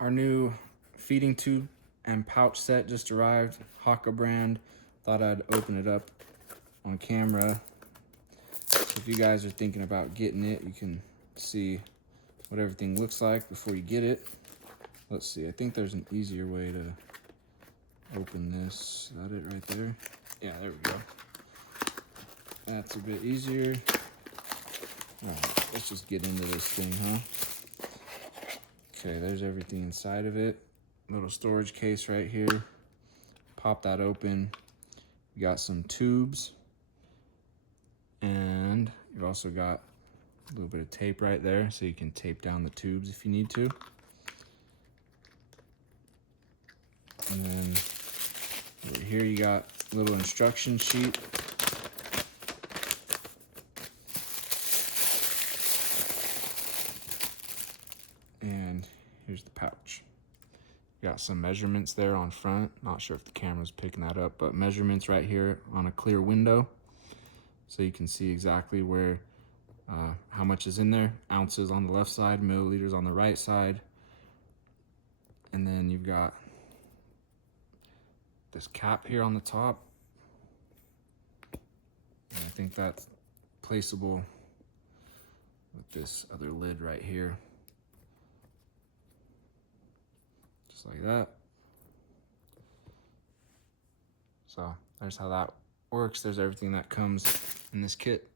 Our new feeding tube and pouch set just arrived, Haakaa brand. Thought I'd open it up on camera. So if you guys are thinking about getting it, you can see what everything looks like before you get it. Let's see, I think there's an easier way to open this. Is that it right there? Yeah, there we go. That's a bit easier. All right, let's just get into this thing, huh? Okay, there's everything inside of it. Little storage case right here. Pop that open. You got some tubes. And you've also got a little bit of tape right there, so you can tape down the tubes if you need to. And then over here you got a little instruction sheet. And here's the pouch. Got some measurements there on front. Not sure if the camera's picking that up, but measurements right here on a clear window. So you can see exactly where, how much is in there. Ounces on the left side, milliliters on the right side. And then you've got this cap here on the top. And I think that's placeable with this other lid right here. Just like that. So there's how that works. There's everything that comes in this kit.